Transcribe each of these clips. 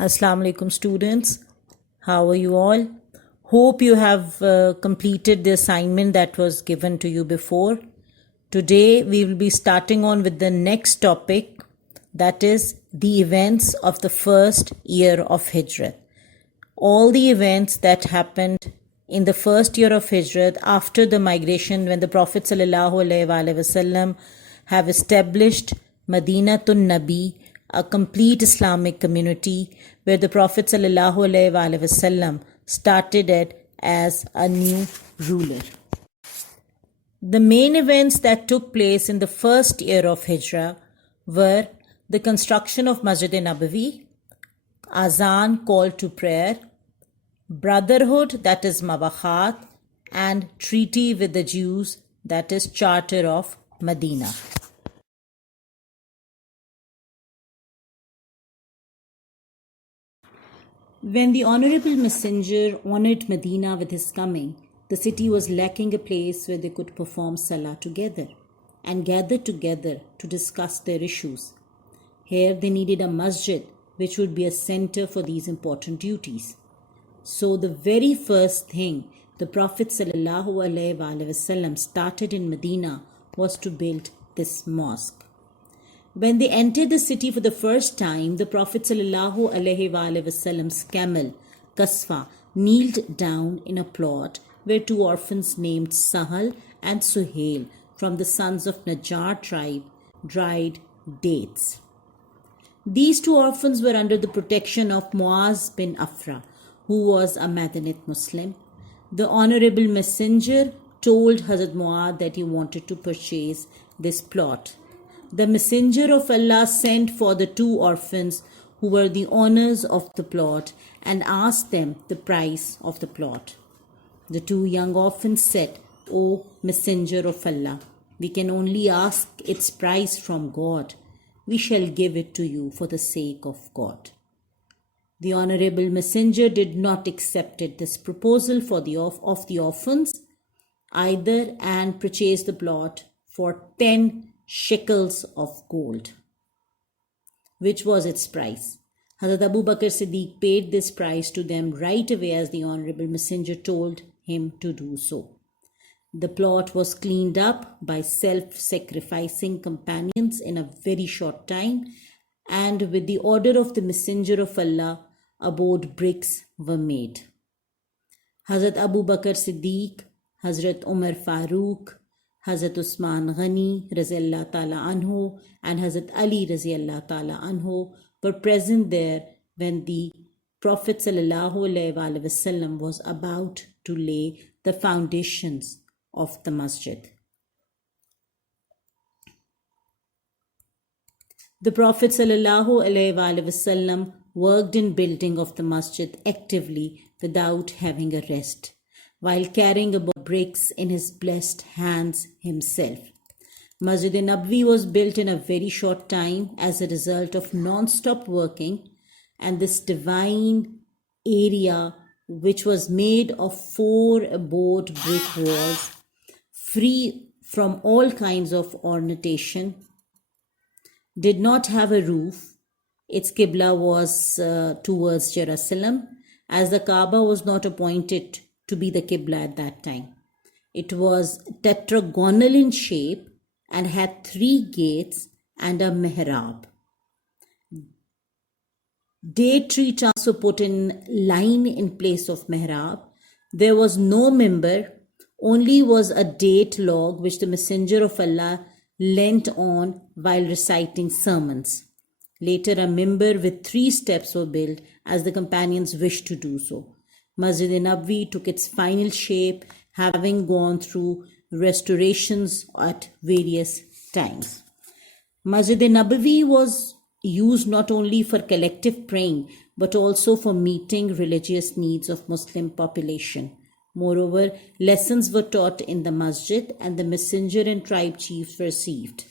Assalamu alaikum students. How are you all? Hope you have completed the assignment that was given to you before. Today we will be starting on with the next topic, that is the events of the first year of Hijrat. All the events that happened in the first year of Hijrat after the migration, when the Prophet ﷺ have established Madinatun Nabi, a complete Islamic community where the Prophet ﷺ started it as a new ruler. The main events that took place in the first year of Hijrah were the construction of Masjid-e-Nabawi, Azan, call to prayer, brotherhood, that is Mawakhat, and treaty with the Jews, that is Charter of Medina. When the Honorable Messenger honored Medina with his coming, the city was lacking a place where they could perform Salah together and gather together to discuss their issues. Here they needed a masjid which would be a center for these important duties. So the very first thing the Prophet ﷺ started in Medina was to build this mosque. When they entered the city for the first time, the Prophet ﷺ's camel, Kasfa, kneeled down in a plot where two orphans named Sahal and Suhail from the sons of Najjar tribe dried dates. These two orphans were under the protection of Muaz bin Afra, who was a Madanite Muslim. The Honorable Messenger told Hazrat Muaz that he wanted to purchase this plot. The Messenger of Allah sent for the two orphans who were the owners of the plot and asked them the price of the plot. The two young orphans said, "O Messenger of Allah, we can only ask its price from God. We shall give it to you for the sake of God." The Honorable Messenger did not accept this proposal of the orphans either and purchased the plot for 10 shekels of gold, which was its price. Hazrat Abu Bakr Siddiq paid this price to them right away as the Honorable Messenger told him to do so. The plot was cleaned up by self-sacrificing companions in a very short time, and with the order of the Messenger of Allah, abode bricks were made. Hazrat Abu Bakr Siddiq, Hazrat Umar Farooq, Hazrat Usman Ghani Raziyallahu Ta'ala Anhu and Hazrat Ali Raziyallahu Ta'ala Anhu were present there when the Prophet ﷺ was about to lay the foundations of the masjid. The Prophet ﷺ worked in building of the masjid actively without having a rest, while carrying about bricks in his blessed hands himself. Masjid-e-Nabawi was built in a very short time as a result of non-stop working, and this divine area, which was made of 4 board brick walls, free from all kinds of ornamentation, did not have a roof. Its Qibla was towards Jerusalem, as the Kaaba was not appointed to be the Qibla at that time. It was tetragonal in shape and had 3 gates and a mihrab. Date tree trunks were put in line in place of mihrab. There was no mimbar, only was a date log which the Messenger of Allah leant on while reciting sermons. Later, a mimbar with 3 steps were built as the companions wished to do so. Masjid-e-Nabawi took its final shape, having gone through restorations at various times. Masjid-e-Nabawi was used not only for collective praying but also for meeting religious needs of Muslim population. Moreover, lessons were taught in the masjid and the messenger and tribe chiefs were received.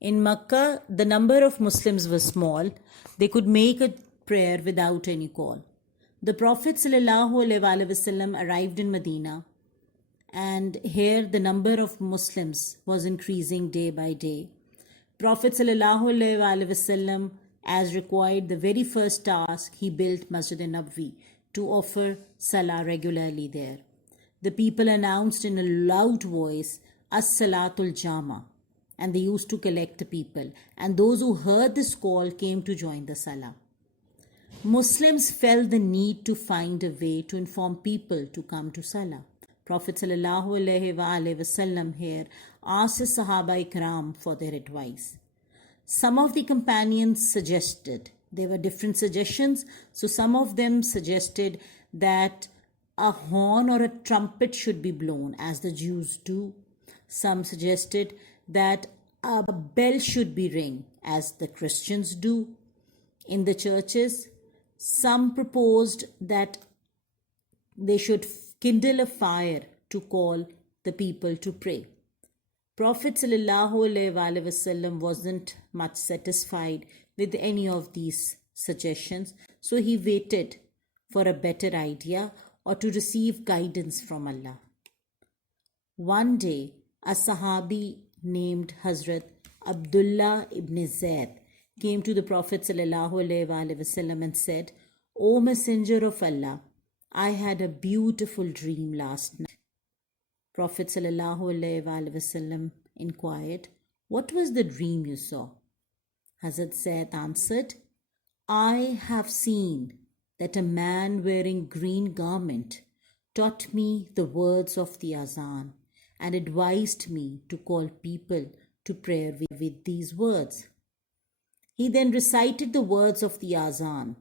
In Makkah, the number of Muslims was small. They could make a prayer without any call. The Prophet ﷺ arrived in Medina, and here the number of Muslims was increasing day by day. Prophet ﷺ As required the very first task, he built Masjid Nabwi to offer Salah regularly there. The people announced in a loud voice, As-Salatul Jama, and they used to collect the people, and those who heard this call came to join the Salah. Muslims felt the need to find a way to inform people to come to Salah. Prophet ﷺ here asked his Sahaba Ikram for their advice. Some of the companions suggested, there were different suggestions, so some of them suggested that a horn or a trumpet should be blown as the Jews do. Some suggested that a bell should be ring as the Christians do in the churches. Some proposed that they should kindle a fire to call the people to pray. Prophet ﷺ wasn't much satisfied with any of these suggestions, so he waited for a better idea or to receive guidance from Allah. One day, a Sahabi named Hazrat Abdullah ibn Zayd came to the Prophet ﷺ and said, "O Messenger of Allah, I had a beautiful dream last night." Prophet ﷺ inquired, "What was the dream you saw?" Hazrat Zayd answered, "I have seen that a man wearing green garment taught me the words of the azan and advised me to call people to prayer with these words. He then recited the words of the azan.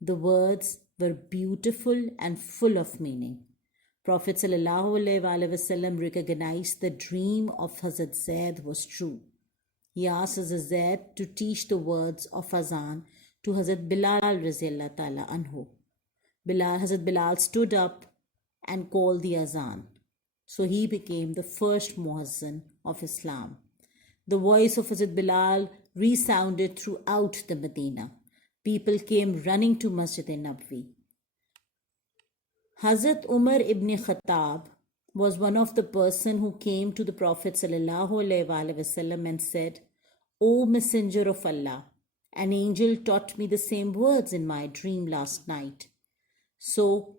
The words were beautiful and full of meaning. Prophet ﷺ recognized the dream of Hazrat Zayd was true. He asked Hazrat Zayd to teach the words of azan to Hazrat Bilal Raziyallahu Ta'ala Anhu. Hazrat Bilal stood up and called the azan. So he became the first muazzin of Islam. The voice of Hazrat Bilal resounded throughout the Medina. People came running to Masjid Nabwi. Hazrat Umar ibn Khattab was one of the person who came to the Prophet ﷺ and said, "O Messenger of Allah, an angel taught me the same words in my dream last night." So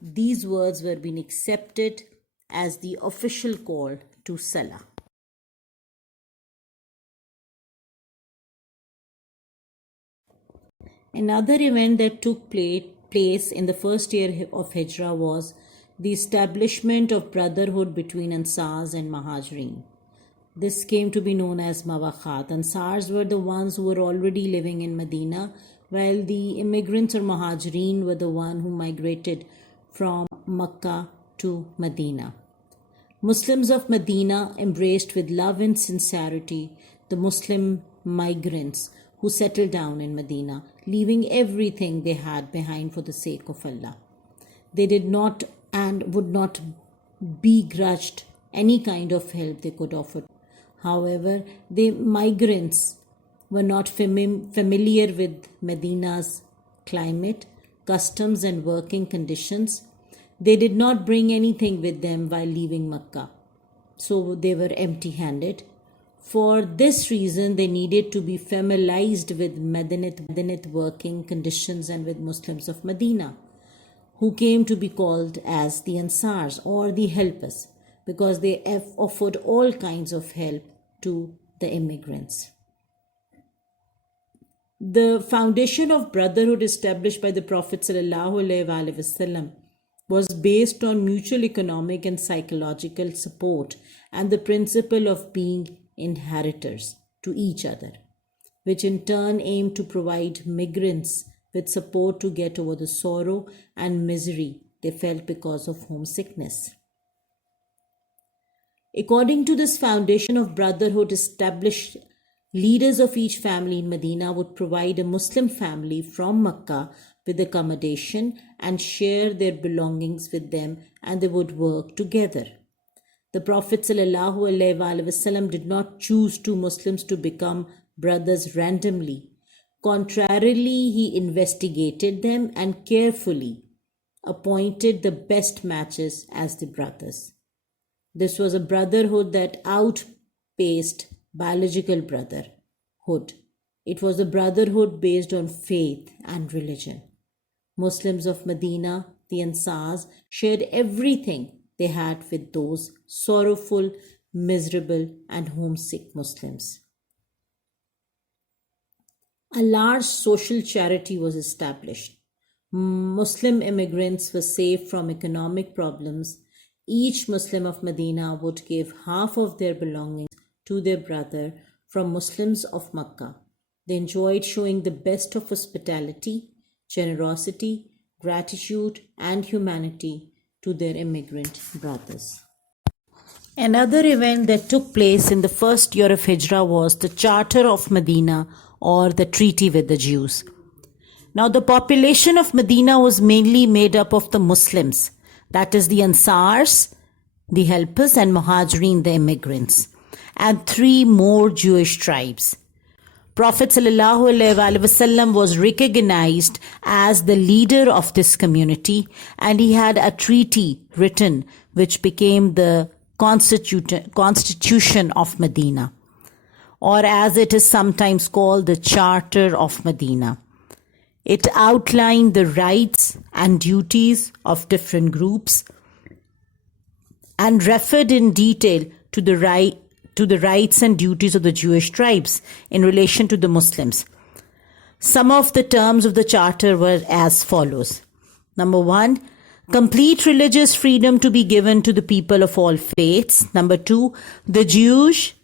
these words were being accepted as the official call to Salah. Another event that took place in the first year of Hijrah was the establishment of brotherhood between Ansars and Muhajirin. This came to be known as Mawakhat. Ansars were the ones who were already living in Medina, while the immigrants or Muhajirin were the ones who migrated from Makkah to Medina. Muslims of Medina embraced with love and sincerity the Muslim migrants who settled down in Medina, leaving everything they had behind for the sake of Allah. They did not and would not begrudged any kind of help they could offer. However, the migrants were not familiar with Medina's climate, customs, and working conditions. They did not bring anything with them while leaving Makkah, so they were empty-handed. For this reason, they needed to be familiarized with Madinat working conditions and with Muslims of Medina, who came to be called as the Ansars or the helpers, because they offered all kinds of help to the immigrants. The foundation of brotherhood established by the Prophet ﷺ was based on mutual economic and psychological support and the principle of being inheritors to each other, which in turn aimed to provide migrants with support to get over the sorrow and misery they felt because of homesickness. According to this foundation of brotherhood established, leaders of each family in Medina would provide a Muslim family from Makkah with accommodation and share their belongings with them, and they would work together. The Prophet ﷺ did not choose two Muslims to become brothers randomly. Contrarily, he investigated them and carefully appointed the best matches as the brothers. This was a brotherhood that outpaced biological brotherhood. It was a brotherhood based on faith and religion. Muslims of Medina, the Ansars, shared everything they had with those sorrowful, miserable, and homesick Muslims. A large social charity was established. Muslim immigrants were saved from economic problems. Each Muslim of Medina would give half of their belongings to their brother from Muslims of Makkah. They enjoyed showing the best of hospitality, generosity, gratitude, and humanity to their immigrant brothers. Another event that took place in the first year of Hijrah was the Charter of Medina, or the treaty with the Jews. Now, the population of Medina was mainly made up of the Muslims, that is, the Ansars, the helpers, and Muhajirin, the immigrants, and 3 more Jewish tribes. Prophet ﷺ was recognized as the leader of this community, and he had a treaty written which became the Constitution of Medina, or as it is sometimes called, the Charter of Medina. It outlined the rights and duties of different groups and referred in detail to the rights and duties of the Jewish tribes in relation to the Muslims. Some of the terms of the charter were as follows. Number 1, complete religious freedom to be given to the people of all faiths. Number 2, the Jews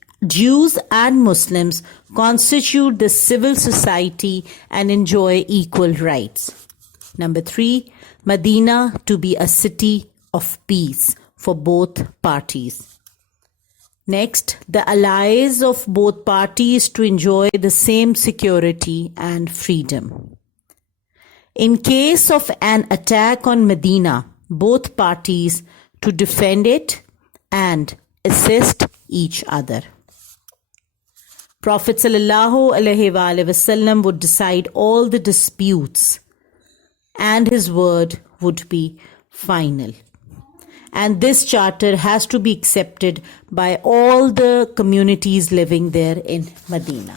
and Muslims constitute the civil society and enjoy equal rights. Number 3, Medina to be a city of peace for both parties. Next, the allies of both parties to enjoy the same security and freedom. In case of an attack on Medina, both parties to defend it and assist each other. Prophet ﷺ would decide all the disputes, and his word would be final. And this charter has to be accepted by all the communities living there in Medina.